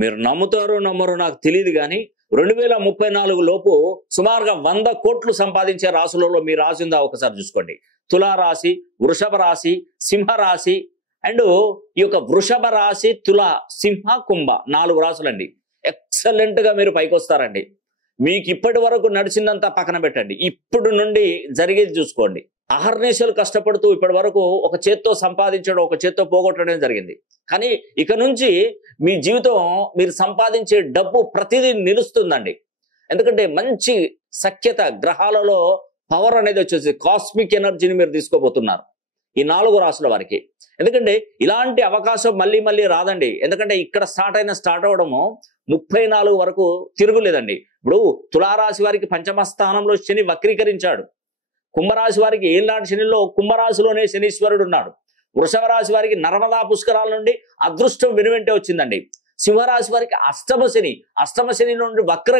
మీరు నమ్ముతారో నమ్మరో నాకు తెలియదు కానీ 2034 లోపు సుమారుగా 100 కోట్లు సంపాదించే రాశులలో మీ రాశి ఉందా ఒకసారి చూసుకోండి. తులారాశి, వృషభ రాశి, సింహరాశి అండ్ ఈ యొక్క వృషభ రాశి, తుల, సింహ, కుంభ 4 రాశులండి. ఎక్సలెంట్ గా మీరు పైకి వస్తారండి. మీకు ఇప్పటి వరకు నడిచిందంతా పక్కన పెట్టండి, ఇప్పుడు నుండి జరిగేది చూసుకోండి. అహర్నిశలు కష్టపడుతూ ఇప్పటి వరకు ఒక చేత్తో సంపాదించడం, ఒక చేత్తో పోగొట్టడం జరిగింది. కానీ ఇక నుంచి మీ జీవితం, మీరు సంపాదించే డబ్బు ప్రతిదీ నిలుస్తుందండి. ఎందుకంటే మంచి సఖ్యత, గ్రహాలలో పవర్ అనేది వచ్చేసి కాస్మిక్ ఎనర్జీని మీరు తీసుకోబోతున్నారు ఈ 4 రాశుల వారికి. ఎందుకంటే ఇలాంటి అవకాశం మళ్ళీ మళ్ళీ రాదండి. ఎందుకంటే ఇక్కడ స్టార్ట్ అవడము 34 వరకు తిరుగులేదండి. ఇప్పుడు తులారాశి వారికి పంచమ స్థానంలో శని వక్రీకరించాడు. కుంభరాశి వారికి ఏళ్ళనాటి శనిలో కుంభరాశిలోనే శనీశ్వరుడు ఉన్నాడు. వృషభ రాశి వారికి నర్మదా పుష్కరాల నుండి అదృష్టం వెనువెంటే వచ్చిందండి. సింహరాశి వారికి అష్టమ శని నుండి వక్ర